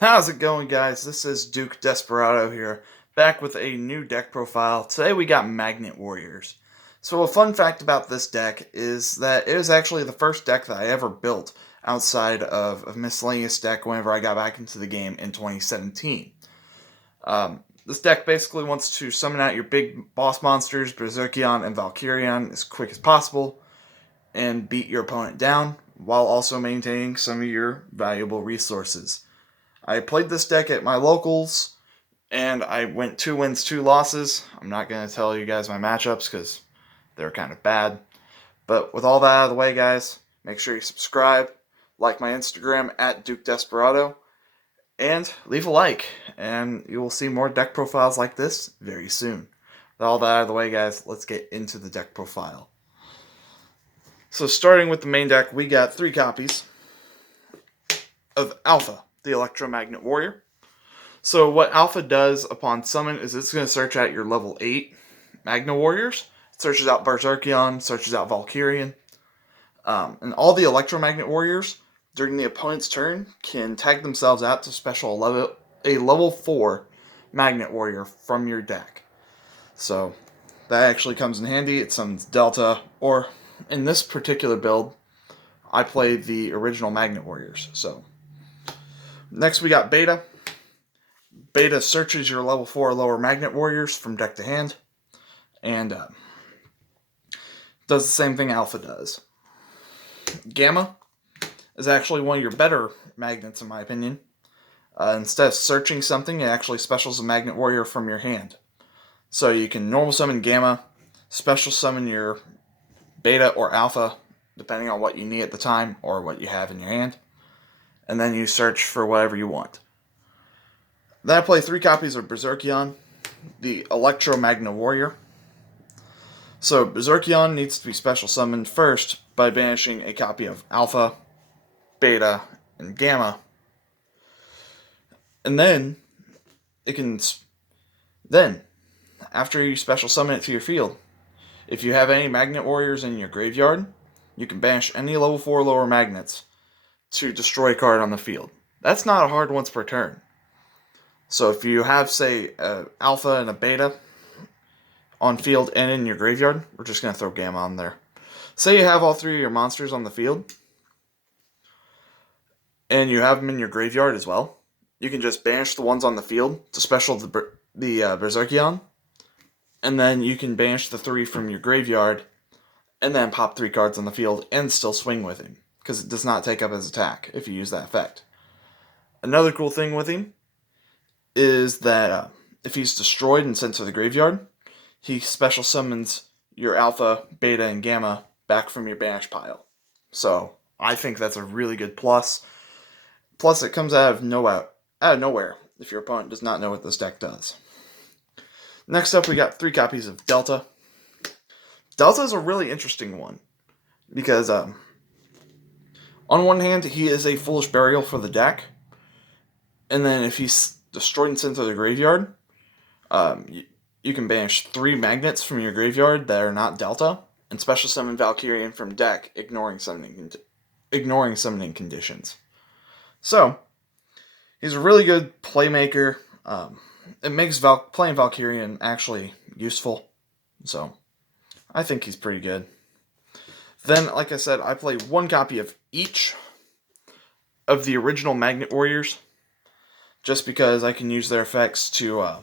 How's it going, guys? This is Duke Desperado here, back with a new deck profile. Today we got Magnet Warriors. So a fun fact about this deck is that it was actually the first deck that I ever built outside of a miscellaneous deck whenever I got back into the game in 2017. This deck basically wants to summon out your big boss monsters, Berserkion and Valkyrion, as quick as possible, and beat your opponent down, while also maintaining some of your valuable resources. I played this deck at my locals, and I went 2 wins, 2 losses. I'm not going to tell you guys my matchups because they're kind of bad. But with all that out of the way, guys, make sure you subscribe, like my Instagram at Duke Desperado, and leave a like, and you will see more deck profiles like this very soon. With all that out of the way, guys, let's get into the deck profile. So starting with the main deck, we got 3 copies of Alpha, the Electromagnet Warrior. So what Alpha does upon summon is it's going to search out your level 8 Magna Warriors. It searches out Berserkion, searches out Valkyrion. And all the Electromagnet Warriors, during the opponent's turn, can tag themselves out to special a level 4 Magnet Warrior from your deck. So that actually comes in handy. It summons Delta, or in this particular build, I play the original Magnet Warriors. So next we got Beta. Beta searches your level 4 lower Magnet Warriors from deck to hand, and does the same thing Alpha does. Gamma is actually one of your better magnets, in my opinion. Instead of searching something, it actually specials a Magnet Warrior from your hand. So you can normal summon Gamma, special summon your Beta or Alpha, depending on what you need at the time or what you have in your hand, and then you search for whatever you want. Then I play 3 copies of Berserkion, the Electromagna Warrior. So Berserkion needs to be special summoned first by banishing a copy of Alpha, Beta, and Gamma. And then after you special summon it to your field, if you have any Magnet Warriors in your graveyard, you can banish any level 4 lower magnets to destroy a card on the field. That's not a hard once per turn. So if you have, say, an Alpha and a Beta on field and in your graveyard, we're just going to throw Gamma on there. Say you have all 3 of your monsters on the field, and you have them in your graveyard as well. You can just banish the ones on the field to special the Berserkion, and then you can banish the 3 from your graveyard, and then pop 3 cards on the field and still swing with him, because it does not take up his attack if you use that effect. Another cool thing with him is that if he's destroyed and sent to the graveyard, he special summons your Alpha, Beta, and Gamma back from your banish pile. So I think that's a really good plus. Plus, it comes out of nowhere if your opponent does not know what this deck does. Next up, we got 3 copies of Delta. Delta is a really interesting one because on one hand, he is a Foolish Burial for the deck, and then if he's destroyed and sent to the graveyard, you can banish 3 magnets from your graveyard that are not Delta, and special summon Valkyrion from deck, ignoring summoning conditions. So, he's a really good playmaker. It makes playing Valkyrion actually useful, so I think he's pretty good. Then, like I said, I play 1 copy of each of the original Magnet Warriors, just because I can use their effects to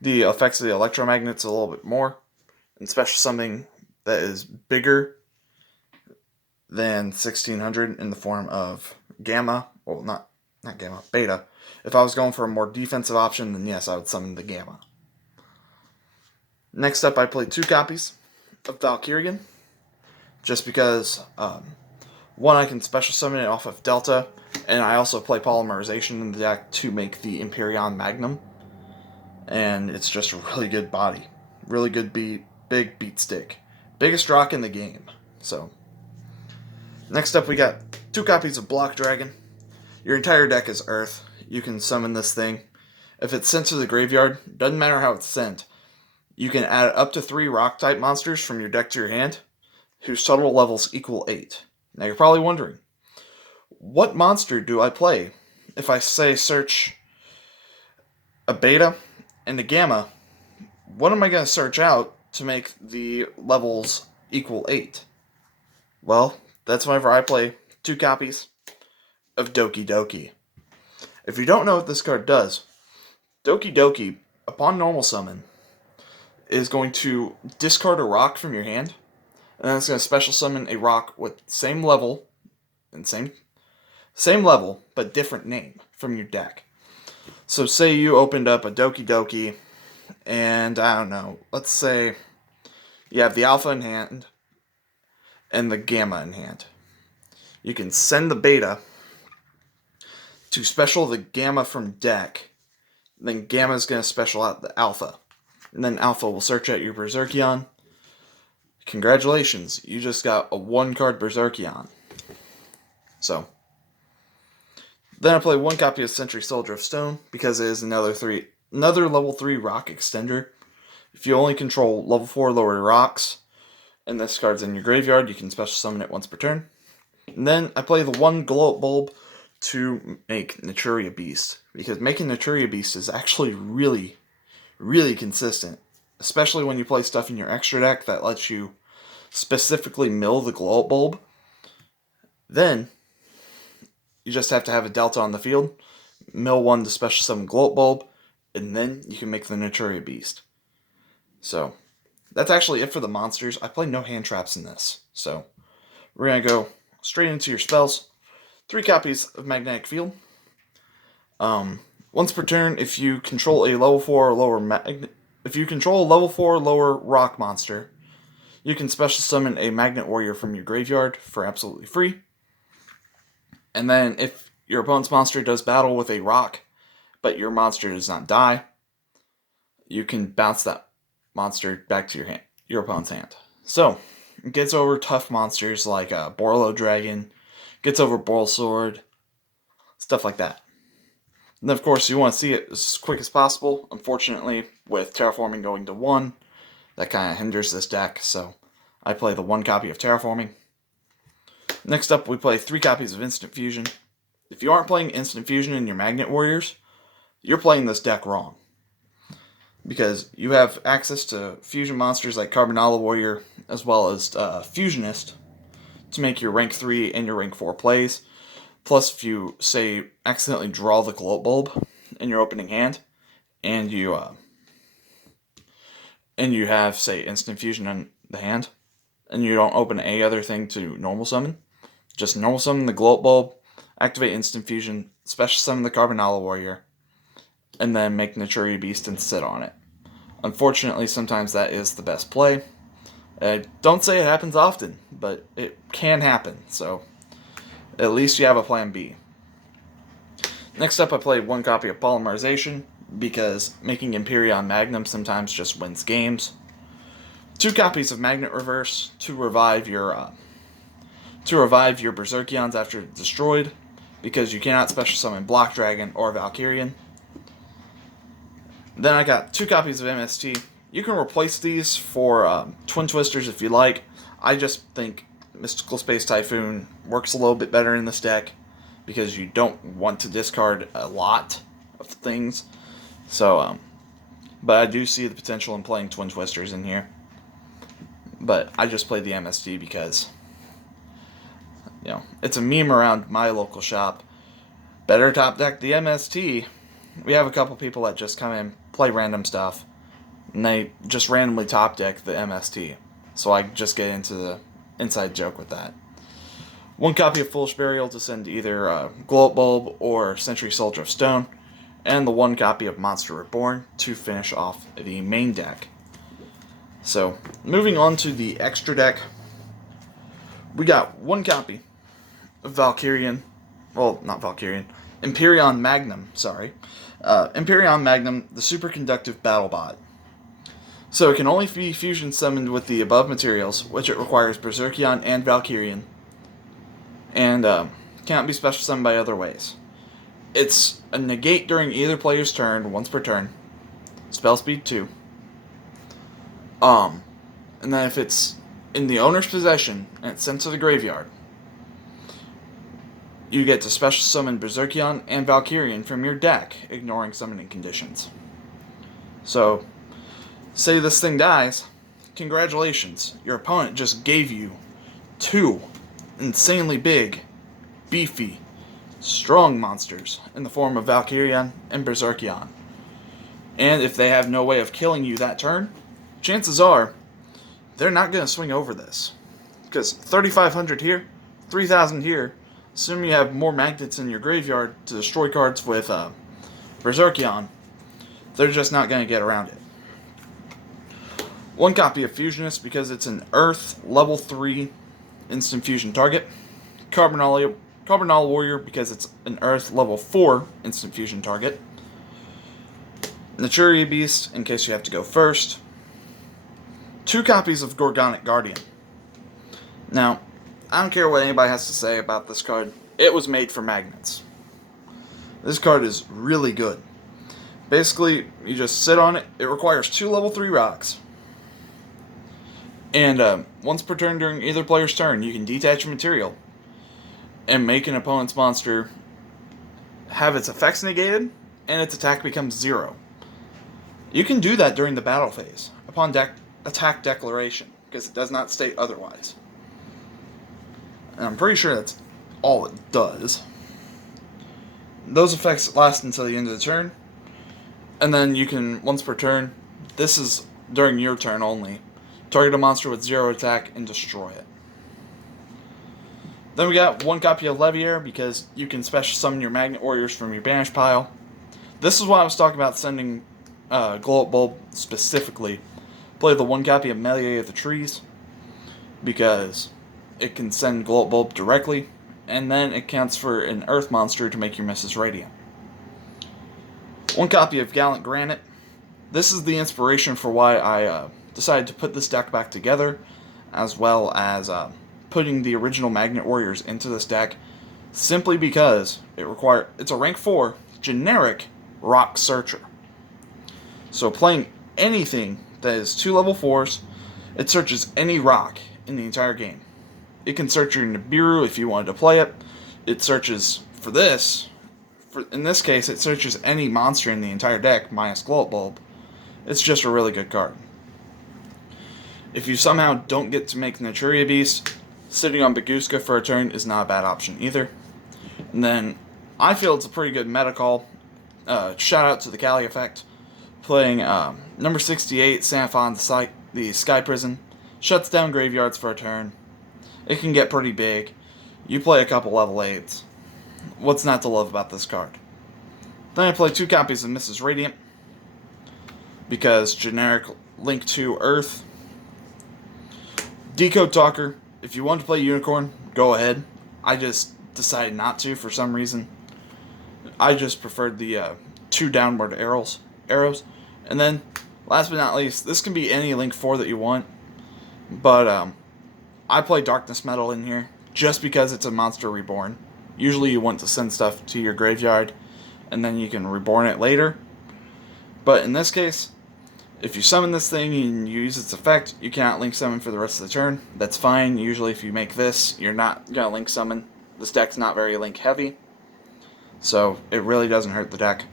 the effects of the electromagnets a little bit more, and special something that is bigger than 1600 in the form of Gamma. Well, not Gamma, Beta. If I was going for a more defensive option, then yes, I would summon the Gamma. Next up, I play 2 copies of Valkyrion, just because, 1, I can special summon it off of Delta, and I also play Polymerization in the deck to make the Empyrean Magnum, and it's just a really good body. Really good big beat stick. Biggest rock in the game. So, next up we got 2 copies of Block Dragon. Your entire deck is Earth. You can summon this thing. If it's sent to the graveyard, doesn't matter how it's sent, you can add up to 3 rock-type monsters from your deck to your hand, whose total levels equal 8. Now you're probably wondering, what monster do I play if I say search a beta and a gamma, what am I going to search out to make the levels equal 8? Well, that's whenever I play 2 copies of Doki Doki. If you don't know what this card does, Doki Doki, upon normal summon, is going to discard a rock from your hand, and then it's going to special summon a rock with same level and same level but different name from your deck. So say you opened up a Doki Doki, and I don't know, let's say you have the Alpha in hand and the Gamma in hand. You can send the Beta to special the Gamma from deck, then Gamma is going to special out the Alpha. And then Alpha will search out your Berserkion. Congratulations, you just got a 1-card Berserkion. So, then I play 1 copy of Sentry Soldier of Stone, because it is another level 3 rock extender. If you only control level 4 lower rocks, and this card's in your graveyard, you can special summon it once per turn. And then I play the 1 Glow Up Bulb to make Naturia Beast, because making Naturia Beast is actually really consistent, especially when you play stuff in your extra deck that lets you specifically mill the Glow Up Bulb. Then you just have to have a Delta on the field, mill 1 to special summon Glow Up Bulb, and then you can make the Naturia Beast. So that's actually it for the monsters. I play no hand traps in this, so we're gonna go straight into your spells. 3 copies of Magnetic Field. Once per turn, if you control a level 4 or lower rock monster, you can special summon a Magnet Warrior from your graveyard for absolutely free. And then if your opponent's monster does battle with a rock, but your monster does not die, you can bounce that monster back to your opponent's hand. So, it gets over tough monsters like Borlo Dragon, gets over Borlsword, stuff like that. And then, of course, you want to see it as quick as possible. Unfortunately, with Terraforming going to 1, that kind of hinders this deck, so I play the 1 copy of Terraforming. Next up, we play 3 copies of Instant Fusion. If you aren't playing Instant Fusion in your Magnet Warriors, you're playing this deck wrong. Because you have access to fusion monsters like Carbonala Warrior, as well as Fusionist, to make your rank 3 and your rank 4 plays. Plus, if you, say, accidentally draw the Glow Up Bulb in your opening hand, and you have, say, Instant Fusion in the hand, and you don't open any other thing to normal summon, just normal summon the Glow Up Bulb, activate Instant Fusion, special summon the Carbonala Warrior, and then make Naturia Beast and sit on it. Unfortunately, sometimes that is the best play. I don't say it happens often, but it can happen, so at least you have a plan B. Next up, I play 1 copy of Polymerization, because making Empyrean Magnum sometimes just wins games. 2 copies of Magnet Reverse to revive your Berserkions after destroyed, because you cannot special summon Block Dragon or Valkyrian. Then I got 2 copies of MST. You can replace these for Twin Twisters if you like. I just think Mystical Space Typhoon works a little bit better in this deck, because you don't want to discard a lot of things. So, but I do see the potential in playing Twin Twisters in here. But I just play the MST because, it's a meme around my local shop. Better top deck the MST. We have a couple people that just come in, play random stuff, and they just randomly top deck the MST. So I just get into the inside joke with that. 1 copy of Foolish Burial to send either Glow Up Bulb or Sentry Soldier of Stone, and the 1 copy of Monster Reborn to finish off the main deck. So, moving on to the extra deck, we got 1 copy of Empyrean Magnum, Empyrean Magnum, the Superconductive Battle Bot. So it can only be fusion summoned with the above materials, which it requires Berserkion and Valkyrian, and cannot be special summoned by other ways. It's a negate during either player's turn, once per turn, spell speed 2. And then if it's in the owner's possession and it's sent to the graveyard, you get to special summon Berserkion and Valkyrian from your deck, ignoring summoning conditions. So, say this thing dies, congratulations, your opponent just gave you 2 insanely big, beefy, strong monsters in the form of Valkyrion and Berserkion. And if they have no way of killing you that turn, chances are they're not going to swing over this. Because 3,500 here, 3,000 here, assuming you have more magnets in your graveyard to destroy cards with Berserkion, they're just not going to get around it. 1 copy of Fusionist because it's an Earth level 3 instant fusion target. Carbonal Warrior because it's an Earth level 4 instant fusion target. Naturia Beast in case you have to go first. 2 copies of Gorgonic Guardian. Now, I don't care what anybody has to say about this card. It was made for magnets. This card is really good. Basically, you just sit on it. It requires 2 level 3 rocks. And once per turn during either player's turn, you can detach a material and make an opponent's monster have its effects negated and its attack becomes 0. You can do that during the battle phase upon attack declaration because it does not state otherwise. And I'm pretty sure that's all it does. Those effects last until the end of the turn. And then you can, once per turn, this is during your turn only, target a monster with 0 attack and destroy it. Then we got 1 copy of Leviair because you can special summon your Magnet Warriors from your banish pile. This is why I was talking about sending Glow Up Bulb specifically. Play the 1 copy of Melee of the Trees because it can send Glow Up Bulb directly, and then it counts for an Earth monster to make your Mrs. Radiant. 1 copy of Gallant Granite. This is the inspiration for why I decided to put this deck back together, as well as putting the original Magnet Warriors into this deck, simply because it's a rank 4 generic rock searcher. So playing anything that is 2 level 4s, it searches any rock in the entire game. It can search your Nibiru if you wanted to play it. It searches for this. In this case, it searches any monster in the entire deck minus Glow Up Bulb. It's just a really good card. If you somehow don't get to make Naturia Beast, sitting on Bagooska for a turn is not a bad option either. And then, I feel it's a pretty good meta call. Shout out to the Kali Effect. Playing number 68, Sanfon, the Sky Prison. Shuts down graveyards for a turn. It can get pretty big. You play a couple level 8s. What's not to love about this card? Then I play 2 copies of Mrs. Radiant. Because generic Link to Earth. Decode Talker. If you want to play Unicorn, go ahead. I just decided not to for some reason. I just preferred the 2 downward arrows. And then, last but not least, this can be any Link 4 that you want. But I play Darkness Metal in here just because it's a monster reborn. Usually you want to send stuff to your graveyard and then you can reborn it later. But in this case, if you summon this thing and you use its effect, you cannot Link Summon for the rest of the turn. That's fine. Usually if you make this, you're not going to Link Summon. This deck's not very Link heavy, so it really doesn't hurt the deck.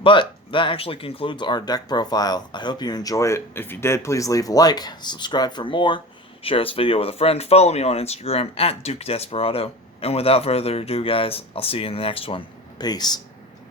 But that actually concludes our deck profile. I hope you enjoy it. If you did, please leave a like, subscribe for more, share this video with a friend, follow me on Instagram @DukeDesperado. And without further ado, guys, I'll see you in the next one. Peace.